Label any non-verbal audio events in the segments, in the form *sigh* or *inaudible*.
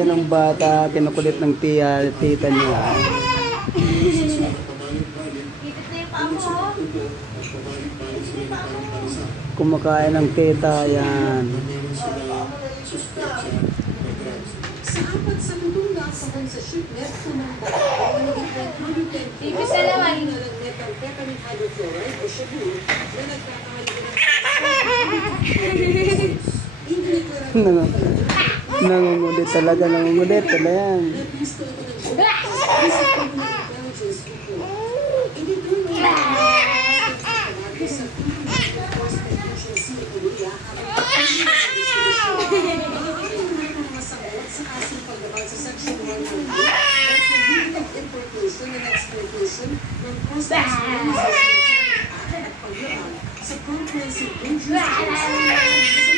ng bata, kinukulit ng tiya, tita niya. Na. Kumakain ng tita, yan. Sa *laughs* apat sa lubong na asahan sa shipment, tumambak ang naging 110 Ipit na naman. ng methamphetamine hydrochloride o shabu na nagkakahalaga ng Indineklarado Nang, nangungulit talaga, nangungulit talaga yan. Sa Community Intelligence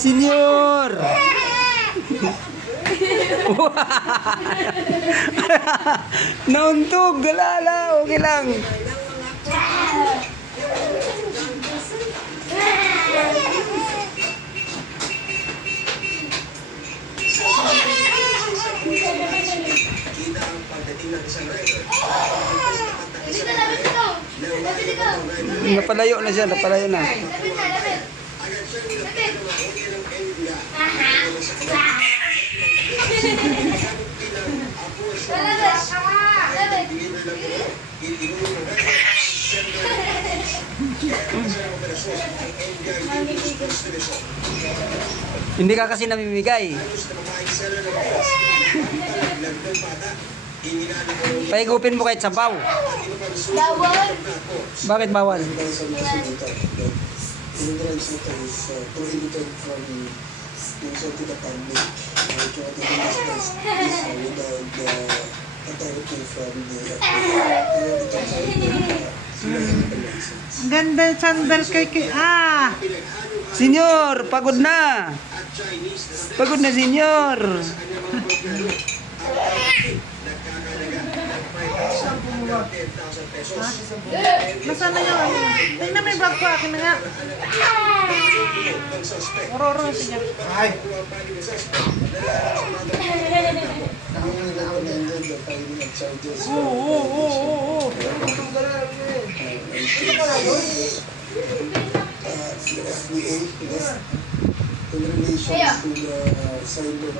Senyor! Nauntog, galala, okay lang. Napalayo na siya, napalayo na. Hindi ka kasi namimigay. Paigupin mo kahit sabaw. Bawal. Bakit bawal? Ito is uh, prohibited from being sold to the public. Uh, ito at the uh, without the authority from the ganda yung sandal kay kay Ah! Senyor, pagod na. Pagod na, senyor. *laughs* Nasaan na yun? Tingnan mo yung bag ko. Akin na nga. Ororo na siya. Charges Oo, oo, oo, oo. uh, the FDA yes, in relation to the uh, cyber